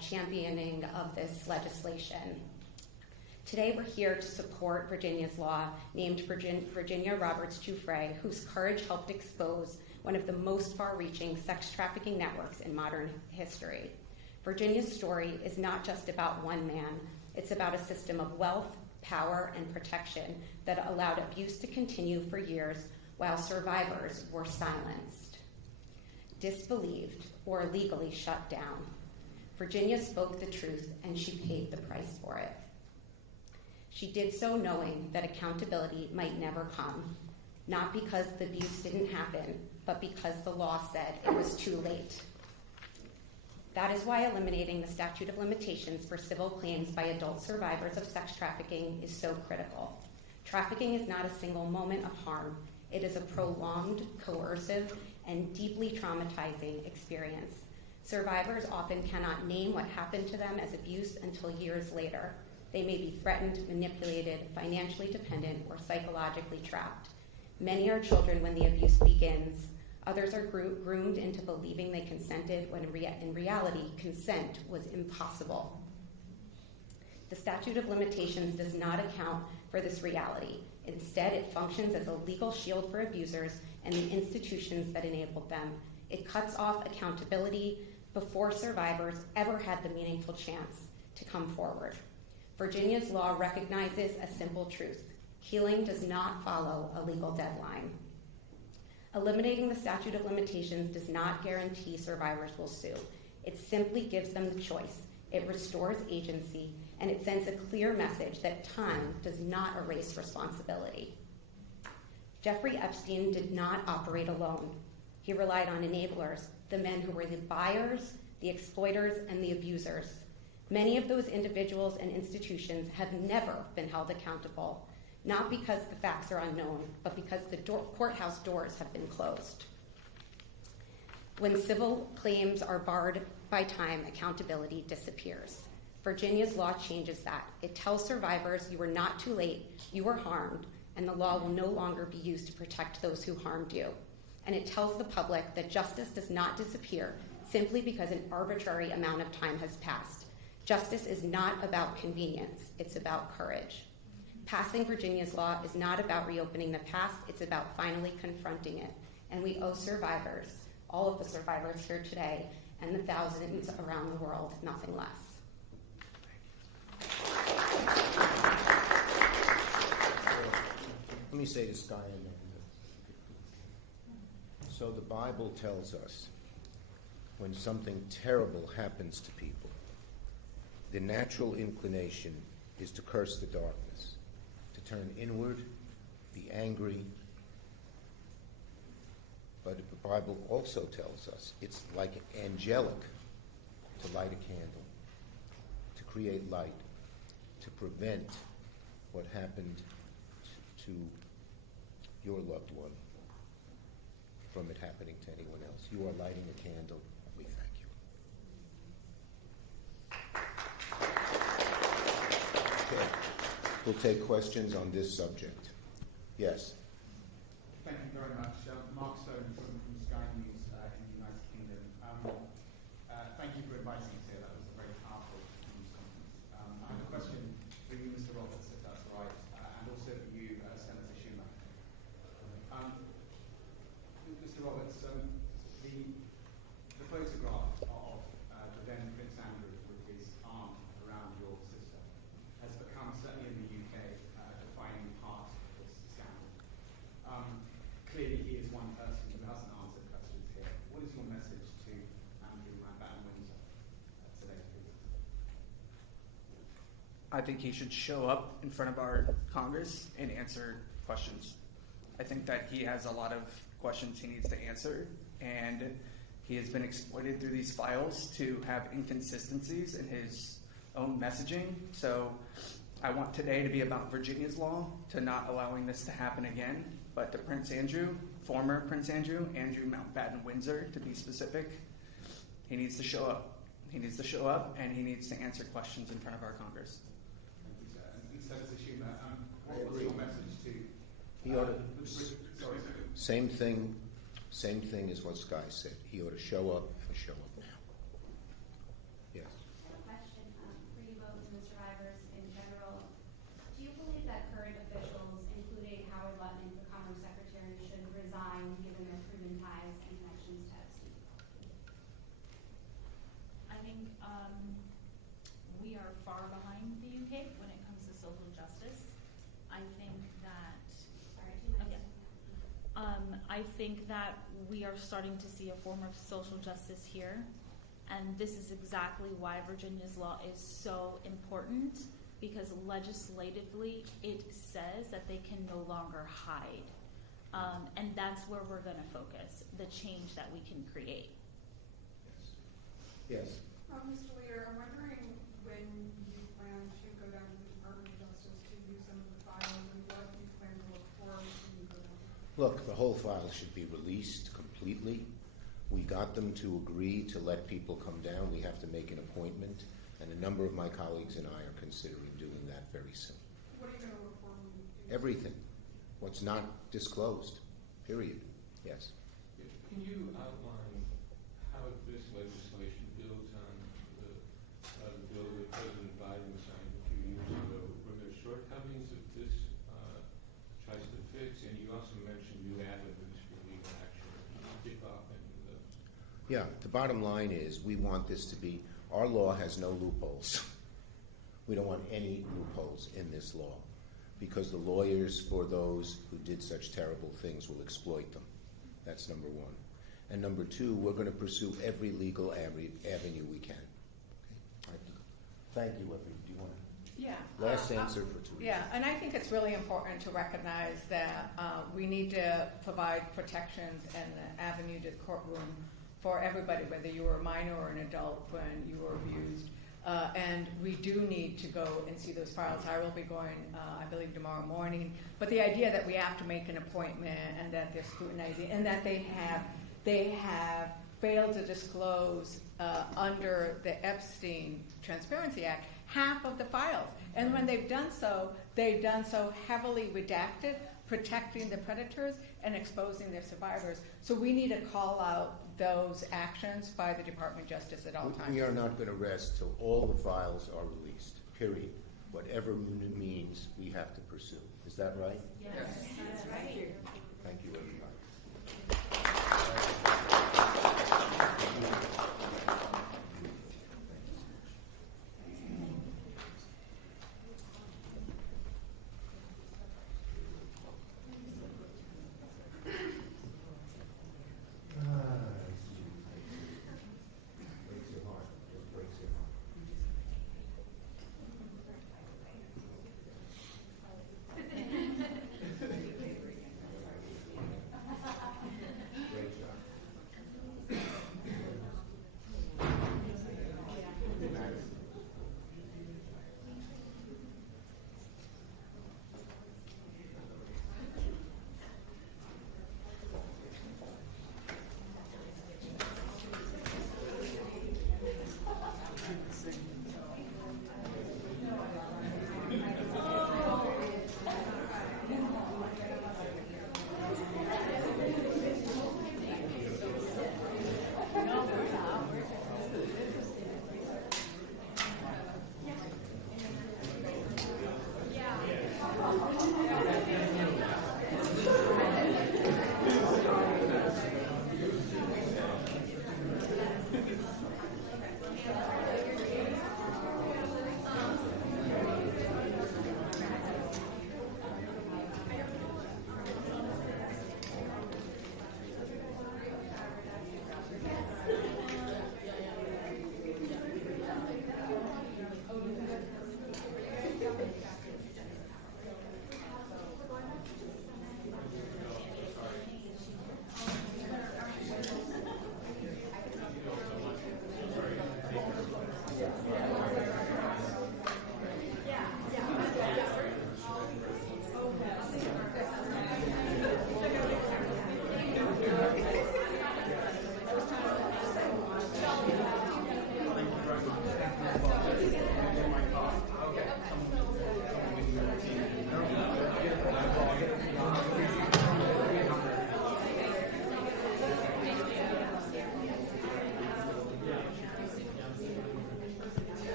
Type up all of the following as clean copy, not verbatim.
championing of this legislation. Today we're here to support Virginia's law named Virginia Roberts Giuffre, whose courage helped expose one of the most far-reaching sex trafficking networks in modern history. Virginia's story is not just about one man, it's about a system of wealth, power, and protection that allowed abuse to continue for years while survivors were silenced, disbelieved, or legally shut down. Virginia spoke the truth, and she paid the price for it. She did so knowing that accountability might never come, not because the abuse didn't happen, but because the law said it was too late. That is why eliminating the statute of limitations for civil claims by adult survivors of sex trafficking is so critical. Trafficking is not a single moment of harm. It is a prolonged, coercive, and deeply traumatizing experience. Survivors often cannot name what happened to them as abuse until years later. They may be threatened, manipulated, financially dependent, or psychologically trapped. Many are children when the abuse begins. Others are groomed into believing they consented when in reality, consent was impossible. The statute of limitations does not account for this reality. Instead, it functions as a legal shield for abusers and the institutions that enabled them. It cuts off accountability before survivors ever had the meaningful chance to come forward. Virginia's law recognizes a simple truth. Healing does not follow a legal deadline. Eliminating the statute of limitations does not guarantee survivors will sue. It simply gives them the choice. It restores agency, and it sends a clear message that time does not erase responsibility. Jeffrey Epstein did not operate alone. He relied on enablers, the men who were the buyers, the exploiters, and the abusers. Many of those individuals and institutions have never been held accountable, not because the facts are unknown, but because the courthouse doors have been closed. When civil claims are barred by time, accountability disappears. Virginia's law changes that. It tells survivors you were not too late, you were harmed, and the law will no longer be used to protect those who harmed you. And it tells the public that justice does not disappear simply because an arbitrary amount of time has passed. Justice is not about convenience, it's about courage. Passing Virginia's law is not about reopening the past, it's about finally confronting it. And we owe survivors, all of the survivors here today, and the thousands around the world, nothing less. Let me say this, Guy. So the Bible tells us when something terrible happens to people, the natural inclination is to curse the darkness, to turn inward, be angry. But the Bible also tells us it's like angelic to light a candle, to create light, to prevent what happened to your loved one from it happening to anyone else. You are lighting a candle. We thank you. Okay. We'll take questions on this subject. Yes. Thank you very much. Mark Stone from Sky News in the United Kingdom. Thank you for inviting us here. That was a very powerful news conference. I have a question for you, Mr. Roberts, if that's right, and also for you, Senator Schumer. Mr. Roberts, the photograph of the then Prince Andrew with his arm around your sister has become, certainly in the UK, a defining part of this scandal. Clearly, he is one person who hasn't answered questions here. What is your message to Andrew Batten-Windsor today, please? I think he should show up in front of our Congress and answer questions. I think that he has a lot of questions he needs to answer, and he has been exploited through these files to have inconsistencies in his own messaging. So I want today to be about Virginia's law, to not allowing this to happen again, but to Prince Andrew, former Prince Andrew Batten-Windsor, to be specific, he needs to show up. He needs to show up, and he needs to answer questions in front of our Congress. Thank you, sir. And Senator Schumer, what was your message to... He ought to... Same thing as what Sky said. He ought to show up and show up now. Yes. that current officials, including Howard Lutnick, the Commerce Secretary, should resign given their proven ties and connections to Epstein? I think we are far behind the UK when it comes to social justice. I think that I think that we are starting to see a form of social justice here, and this is exactly why Virginia's law is so important, because legislatively it says that they can no longer hide, and that's where we're going to focus, the change that we can create. Yes. Mr. Leader, I'm wondering when you plan to go down to the Department of Justice to view some of the files and what you plan to look for when you go down. Look, the whole file should be released completely. We got them to agree to let people come down. We have to make an appointment, and a number of my colleagues and I are considering doing that very soon. What are you going to look for when you do? Everything. What's not disclosed, period. Yes. Can you outline how this legislation builds on the bill that President Biden signed a few years ago? Were there shortcomings that this tries to fix? And you also mentioned new avenues for legal action. Kick off into the... Yeah, the bottom line is we want this to be, our law has no loopholes. We don't want any loopholes in this law, because the lawyers for those who did such terrible things will exploit them. That's number one. And number two, we're going to pursue every legal avenue we can. Okay. Thank you, Effie. Do you want to? Yeah. Last answer for Teresa. Yeah, and I think it's really important to recognize that we need to provide protections and the avenue to the courtroom for everybody, whether you were a minor or an adult when you were abused. And we do need to go and see those files. I will be going, I believe, tomorrow morning. But the idea that we have to make an appointment and that they're scrutinizing and that they have failed to disclose under the Epstein Transparency Act half of the files. And when they've done so heavily redacted, protecting the predators and exposing their survivors. So we need to call out those actions by the Department of Justice at all times. We are not going to rest till all the files are released, period. Whatever means we have to pursue. Is that right? Yes, that's right. Thank you, everybody.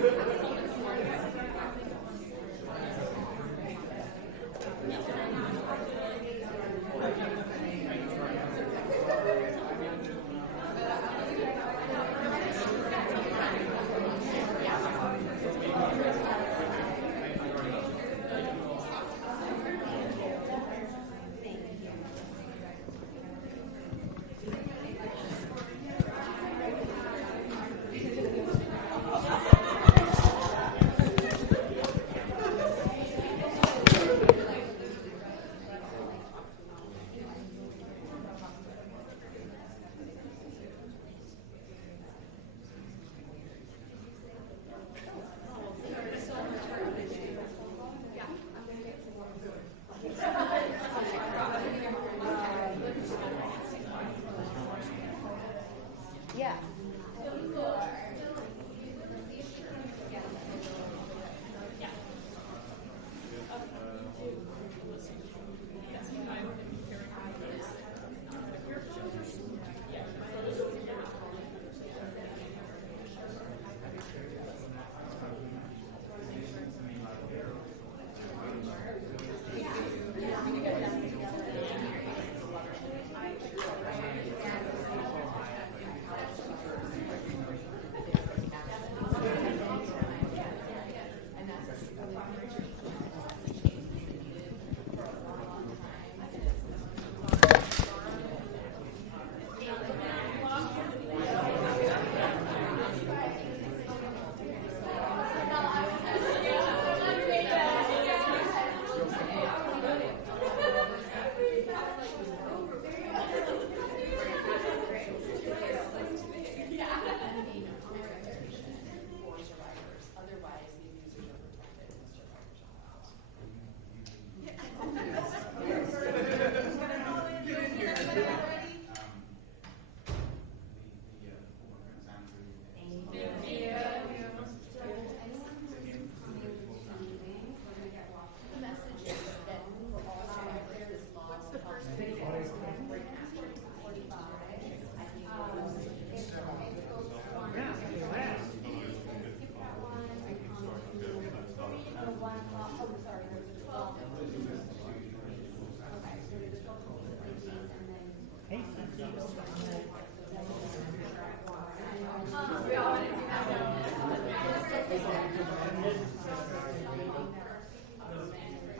Yes.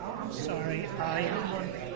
I'm sorry, I am on